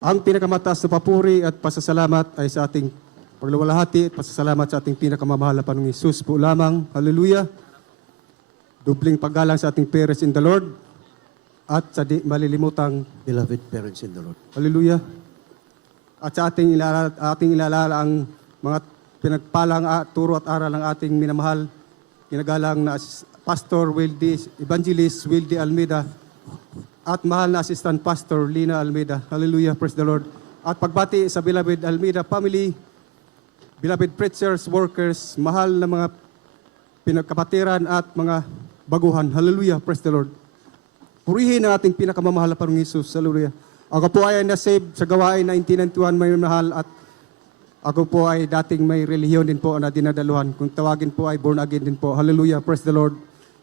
Ang pinakamataas na papuri at pasasalamat ay sa ating pagluwalhati at pasasalamat sa ating pinakamamahal na Panginoong Hesus po lamang. Hallelujah. Dubling paggalang sa ating parents in the Lord at sa di malilimutang Beloved parents in the Lord. Hallelujah. At sa ating ilalala ang mga pinagpalang turo at aral ng ating minamahal, kinagalang na Pastor Wildy, Evangelist Wildy Almeida, at mahal na Assistant Pastor Lina Almeida. Hallelujah, praise the Lord. At pagbati sa beloved Almeida family, beloved preachers, workers, mahal na mga pinagkapatiran at mga baguhan. Hallelujah, praise the Lord. Purihin ang ating pinakamamahal na Panginoong Hesus. Hallelujah. Ako po ay na-save sa gawain 1991, may mahal, at ako po ay dating may relihiyon din po na dinadaluhan. Kung tawagin po ay born again din po. Hallelujah, praise the Lord.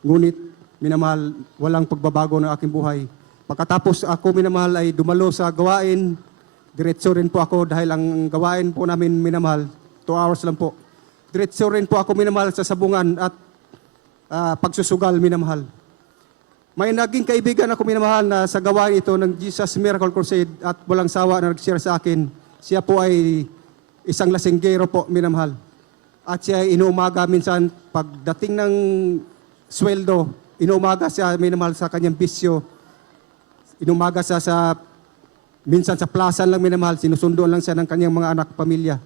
Ngunit, minamahal, walang pagbabago ng aking buhay. Pagkatapos ako minamahal ay dumalo sa gawain, diretso rin po ako dahil ang gawain po namin minamahal, 2 hours lang po. Diretso rin po ako minamahal sa sabungan at pagsusugal minamahal. May naging kaibigan ako minamahal na sa gawain ito ng Jesus Miracle Crusade at walang sawa na nag-share sa akin. Siya po ay isang lasinggero po minamahal. At siya ay inuumaga minsan pagdating ng sweldo, inuumaga siya minamahal sa kanyang bisyo. Inumaga siya minsan sa plaza lang minamahal, sinusunduan lang siya ng kanyang mga anak, pamilya.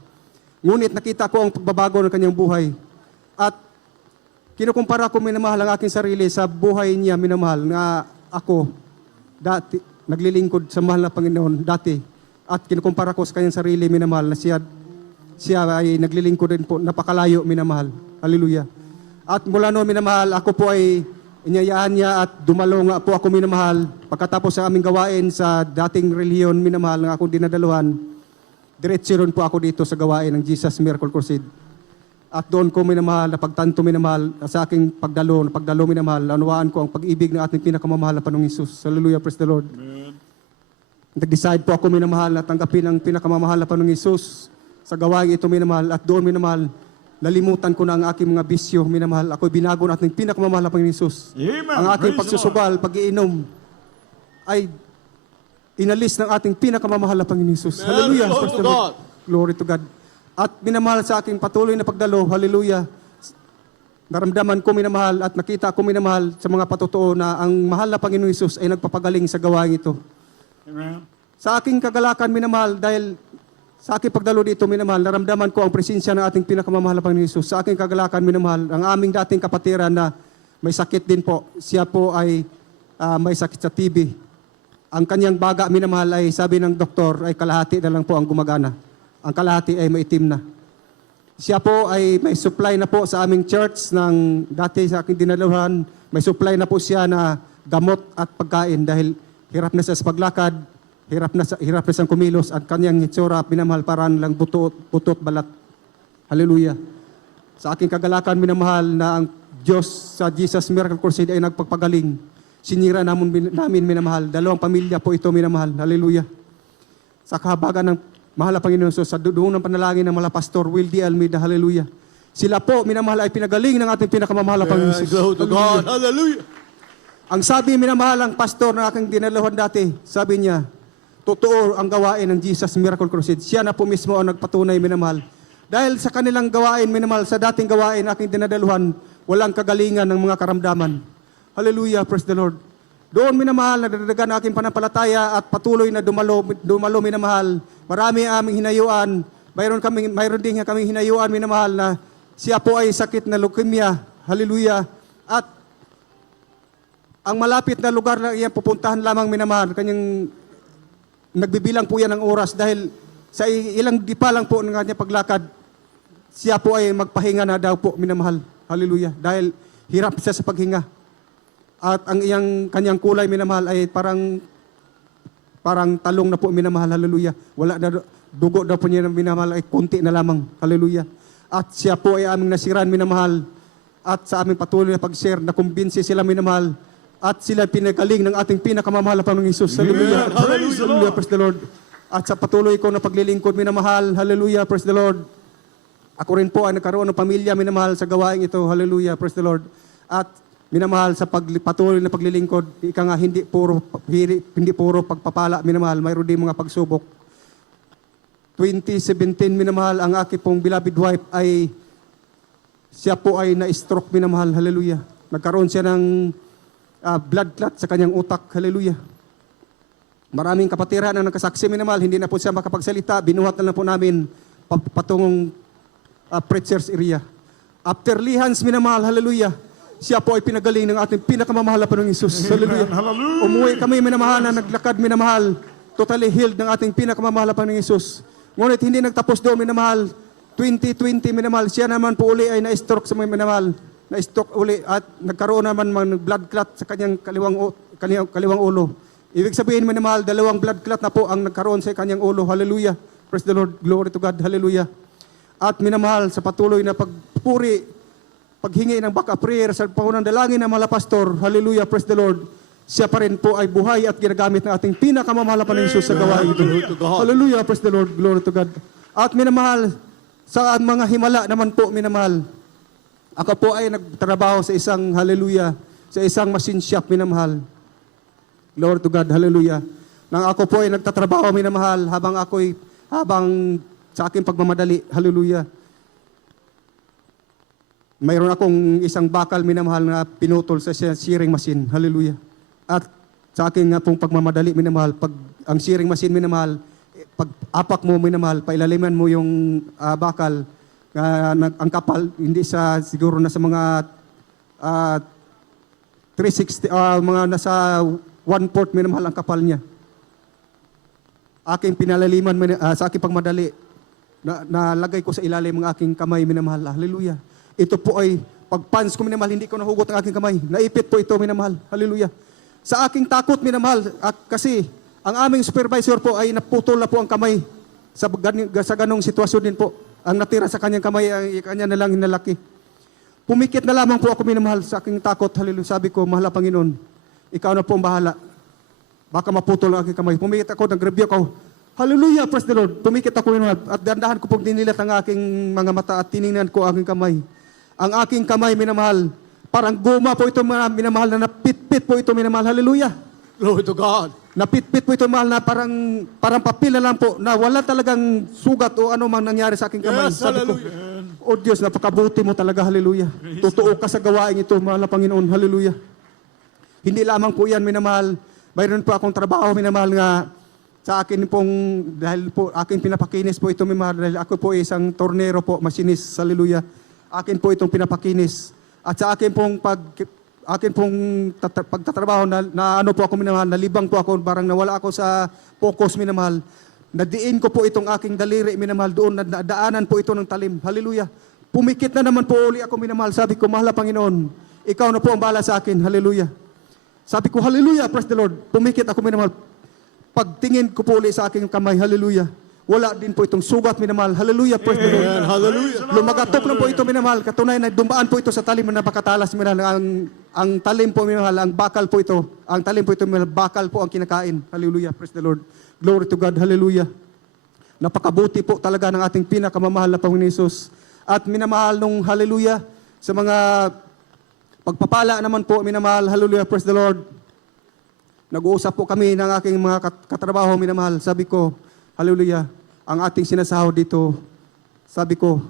Ngunit nakita ko ang pagbabago ng kanyang buhay. At kinukumpara ko minamahal ang aking sarili sa buhay niya minamahal na ako dati, naglilingkod sa mahal na Panginoon dati. At kinukumpara ko sa kanyang sarili minamahal na siya ay naglilingkod din po, napakalayo minamahal. Hallelujah. At mula noon minamahal, ako po ay inyayaan niya at dumalo nga po ako minamahal. Pagkatapos sa aming gawain sa dating relihiyon minamahal na akong dinadaluhan, diretso rin po ako dito sa gawain ng Jesus Miracle Crusade. At doon ko minamahal, napagtanto minamahal, sa aking pagdalo minamahal, naunawaan ko ang pag-ibig ng ating pinakamamahal na Panginoong Hesus. Hallelujah, praise the Lord. Nag-decide po ako minamahal na tanggapin ang pinakamamahal na Panginoong Hesus sa gawain ito minamahal, at doon minamahal, nalimutan ko na ang aking mga bisyo, minamahal. Ako'y binago ng ating pinakamamahal na Panginoong Hesus. Ang aking pagsusugal, pag-iinom, ay inalis ng ating pinakamamahal na Panginoong Hesus. Hallelujah. Glory to God. Glory to God. At minamahal sa aking patuloy na pagdalo, hallelujah. Naramdaman ko minamahal at nakita ko minamahal sa mga patotoo na ang mahal na Panginoong Hesus ay nagpapagaling sa gawain ito. Amen. Sa aking kagalakan minamahal, dahil sa aking pagdalo dito, minamahal, naramdaman ko ang presensya ng ating pinakamamahal na Panginoong Hesus. Sa aking kagalakan, minamahal, ang aming dating kapatiran na may sakit din po. Siya po ay may sakit sa TB. Ang kanyang baga, minamahal, ay sabi ng doktor, ay kalahati na lang po ang gumagana. Ang kalahati ay maitim na. Siya po ay may supply na po sa aming church ng dati sa aking dinaluhan. May supply na po siya na gamot at pagkain dahil hirap na siya sa paglakad. Hirap na siyang kumilos at kanyang hitsura, minamahal, parang lang butot balat. Hallelujah. Sa aking kagalakan, minamahal, na ang Diyos sa Jesus Miracle Crusade ay nagpagpagaling. Sinira namin minamahal. 2 pamilya po ito minamahal. Hallelujah. Sa kahabagan ng mahal na Panginoon Hesus, sa doon ng panalangin ng mga Pastor Wildy Almeida. Hallelujah. Sila po minamahal ay pinagaling ng ating pinakamamahal na Panginoon Hesus. Glory to God. Hallelujah. Ang sabi minamahal ang pastor ng aking dinaluhan dati, sabi niya, totoo ang gawain ng Jesus Miracle Crusade. Siya na po mismo ang nagpatunay, minamahal. Dahil sa kanilang gawain, minamahal, sa dating gawain, aking dinadaluhan, walang kagalingan ng mga karamdaman. Hallelujah, praise the Lord. Doon, minamahal, nagdadagan aking panampalataya at patuloy na dumalo, minamahal. Marami aming hinayuan. Mayroon din kaming hinayuan, minamahal, na siya po ay sakit na leukemia. Hallelujah. At ang malapit na lugar na iyan pupuntahan lamang, minamahal, kanyang nagbibilang po yan ng oras dahil sa ilang di pa lang po ng kanyang paglakad, siya po ay magpahinga na daw po, minamahal. Hallelujah. Dahil hirap siya sa paghinga. At ang kanyang kulay, minamahal, ay parang talong na po, minamahal. Hallelujah. Wala na, dugo daw po niya, minamahal, ay kunti na lamang. Hallelujah. At siya po ay aming nasiran, minamahal. At sa aming patuloy na pag-share, nakumbinsi sila, minamahal. At sila pinagaling ng ating pinakamamahal na Panginoong Hesus. Hallelujah. Amen. Praise the Hallelujah. Lord. Praise the Lord. At sa patuloy ko na paglilingkod, minamahal. Hallelujah. Praise the Lord. Ako rin po ay nagkaroon ng pamilya, minamahal, sa gawain ito. Hallelujah. Praise the Lord. At minamahal, sa patuloy na paglilingkod, ika nga, hindi puro pagpapala, minamahal, mayroon din mga pagsubok. 2017, minamahal, ang aking pong beloved wife siya po ay na-stroke, minamahal. Hallelujah. Nagkaroon siya ng blood clot sa kanyang utak. Hallelujah. Maraming kapatiran ang nagkasaksi, minamahal. Hindi na po siya makapagsalita. Binuhat na lang po namin patungong preacher's area. After lihans, minamahal, hallelujah, siya po ay pinagaling ng ating pinakamamahal na Panginoong Hesus. Hallelujah. Hallelujah. Umuwi kami, minamahal, na naglakad, minamahal, totally healed ng ating pinakamamahal na Panginoong Hesus. Ngunit hindi nagtapos doon, minamahal. 2020, minamahal, siya naman po uli ay na-stroke sa mga minamahal. Na-stroke uli at nagkaroon naman ng blood clot sa kanyang kaliwang ulo. Ibig sabihin, minamahal, 2 blood clot na po ang nagkaroon sa kanyang ulo. Hallelujah. Praise the Lord. Glory to God. Hallelujah. At minamahal, sa patuloy na pagpuri, paghingi ng baka prayer sa pangunang dalangin ng mga pastor, hallelujah, praise the Lord, siya pa rin po ay buhay at ginagamit ng ating pinakamamahal na Jesus sa gawain ito. Hallelujah, praise the Lord, glory to God. At minamahal, sa mga himala naman po, minamahal, ako po ay nagtrabaho sa isang, hallelujah, sa isang machine shop, minamahal. Glory to God, hallelujah. Nang ako po ay nagtatrabaho, minamahal, habang sa aking pagmamadali, hallelujah. Mayroon akong isang bakal, minamahal, na pinutol sa shearing machine, hallelujah. At sa aking nga pong pagmamadali, minamahal, pag ang shearing machine, minamahal, pag apak mo, minamahal, pailaliman mo yung bakal, ang kapal, hindi sa siguro na sa mga 360, mga nasa 1/4, minamahal, ang kapal niya. Aking pinalaliman sa aking pagmadali, nalagay ko sa ilalim ng aking kamay, minamahal. Hallelujah. Ito po ay, pag pants ko, minamahal, hindi ko nahugot ang aking kamay. Naipit po ito, minamahal. Hallelujah. Sa aking takot, minamahal, kasi ang aming supervisor po ay naputol na po ang kamay. Sa ganong sitwasyon din po. Ang natira sa kanyang kamay ay kanya na lang hinalaki. Pumikit na lamang po ako, minamahal, sa aking takot. Hallelujah. Sabi ko, mahal na Panginoon, ikaw na po ang bahala. Baka maputol ang aking kamay. Pumikit ako, nag-review ako. Hallelujah, praise the Lord. Pumikit ako, minamahal, at dandahan ko pong dinilat ang aking mga mata at tiningnan ko ang aking kamay. Ang aking kamay, minamahal, parang guma po ito, minamahal, na napitpit po ito, minamahal. Hallelujah. Glory to God. Napitpit po ito, mahal, na parang papel na lang po, na wala talagang sugat o ano mang nangyari sa aking kamay. Yes, Sabi ko, hallelujah. oh Diyos, napakabuti mo talaga, hallelujah. Totoo ka sa gawain ito, mahal na Panginoon, hallelujah. Hindi lamang po yan, minamahal. Mayroon po akong trabaho, minamahal, nga sa akin pong, dahil po aking pinapakinis po ito, minamahal, dahil ako po ay isang tornero po, machinist, hallelujah. Akin po itong pinapakinis. At sa akin pong pagtatrabaho na ano po ako, minamahal, nalibang po ako, parang nawala ako sa focus, minamahal. Nadiin ko po itong aking daliri, minamahal, doon, nadaanan po ito ng talim. Hallelujah. Pumikit na naman po uli ako, minamahal. Sabi ko, mahal na Panginoon, ikaw na po ang bahala sa akin. Hallelujah. Sabi ko, hallelujah, praise the Lord. Pumikit ako, minamahal. Pagtingin ko po uli sa aking kamay, hallelujah. Wala din po itong sugat, minamahal. Hallelujah, praise the Lord. Hallelujah. Lumagatok lang po ito, minamahal. Katunay na dumaan po ito sa talim na napakatalas, minamahal. Ang talim po, minamahal, ang bakal po ito. Ang talim po ito, minamahal, bakal po ang kinakain. Hallelujah, praise the Lord. Glory to God, hallelujah. Napakabuti po talaga ng ating pinakamamahal na Panginoon Hesus. At minamahal nung hallelujah, sa mga pagpapala naman po, minamahal, hallelujah, praise the Lord. Nag-uusap po kami ng aking mga katrabaho, minamahal. Sabi ko, hallelujah, ang ating sinasahod dito, sabi ko,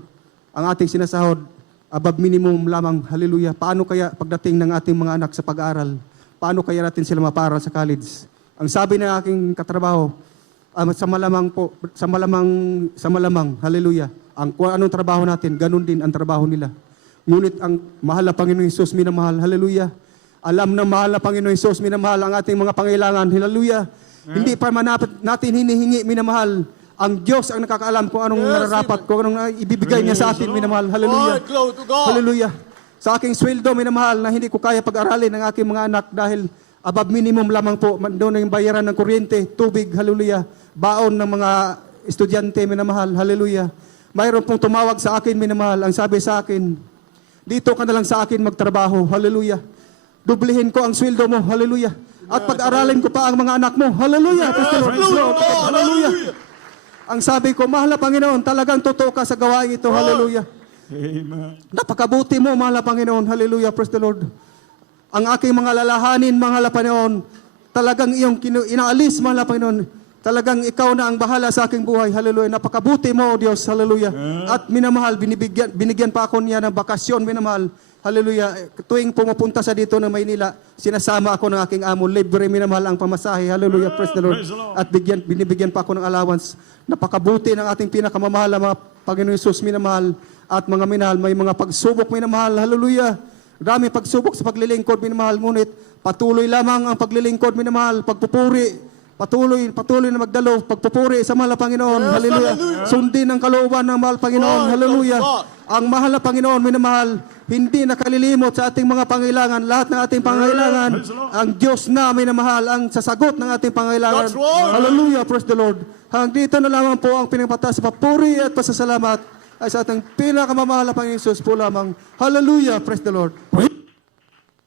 ang ating sinasahod, above minimum lamang, hallelujah. Paano kaya pagdating ng ating mga anak sa pag-aaral? Paano kaya natin sila maparal sa college? Ang sabi ng aking katrabaho, sa malamang, hallelujah. Kung anong trabaho natin, ganun din ang trabaho nila. Ngunit ang mahal na Panginoon Hesus, minamahal, hallelujah. Alam ng mahal na Panginoon Hesus, minamahal, ang ating mga pangailangan, hallelujah. Hindi pa natin hinihingi, minamahal. Ang Diyos ang nakakaalam kung anong nararapat, kung anong ibibigay niya sa atin, minamahal, hallelujah. Lord, glory to God. Hallelujah. Sa aking sweldo, minamahal, na hindi ko kaya pag-aralin ng aking mga anak dahil above minimum lamang po, doon ang bayaran ng kuryente, tubig, hallelujah. Baon ng mga estudyante, minamahal, hallelujah. Mayroon pong tumawag sa akin, minamahal, ang sabi sa akin, dito ka na lang sa akin magtrabaho, hallelujah. Dublihin ko ang sweldo mo, hallelujah. At pag-aralin ko pa ang mga anak mo, hallelujah. Praise the Lord. Praise the Lord. Hallelujah. Ang sabi ko, mahal na Panginoon, talagang totoo ka sa gawain ito, hallelujah. Amen. Napakabuti mo, mahal na Panginoon, hallelujah, praise the Lord. Ang aking mga lalahanin, mahal na Panginoon, talagang iyong inaalis, mahal na Panginoon. Talagang ikaw na ang bahala sa aking buhay. Hallelujah. Napakabuti mo, O Diyos. Hallelujah. At minamahal, binigyan pa ako niya ng bakasyon, minamahal. Hallelujah. Tuwing pumupunta sa dito ng Maynila, sinasama ako ng aking amo. Libre, minamahal ang pamasahe. Hallelujah. Praise the Lord. Praise the Lord. At binibigyan pa ako ng allowance. Napakabuti ng ating pinakamamahal na mga Panginoon Yesus, minamahal. At mga minahal, may mga pagsubok, minamahal. Hallelujah. Dami pagsubok sa paglilingkod, minamahal. Ngunit patuloy lamang ang paglilingkod, minamahal. Pagpupuri. Patuloy na magdalo, pagpupuri sa mahal na Panginoon. Yes, Hallelujah. hallelujah. Sundin ang kalooban ng mahal Panginoon. Lord, Hallelujah. Lord. Ang mahal na Panginoon, minamahal, hindi nakalilimot sa ating mga pangailangan. Lahat ng ating pangailangan, Praise the Lord. ang Diyos na minamahal, ang sasagot ng ating pangailangan. That's right. Hallelujah. Praise the Lord. Hanggang dito na lamang po ang pinagpatas sa papuri at pasasalamat ay sa ating pinakamamahal na Panginoon Jesus po lamang. Hallelujah. Praise the Lord.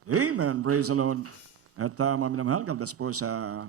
Amen. Praise the Lord. At mga minamahal, kaldas po sa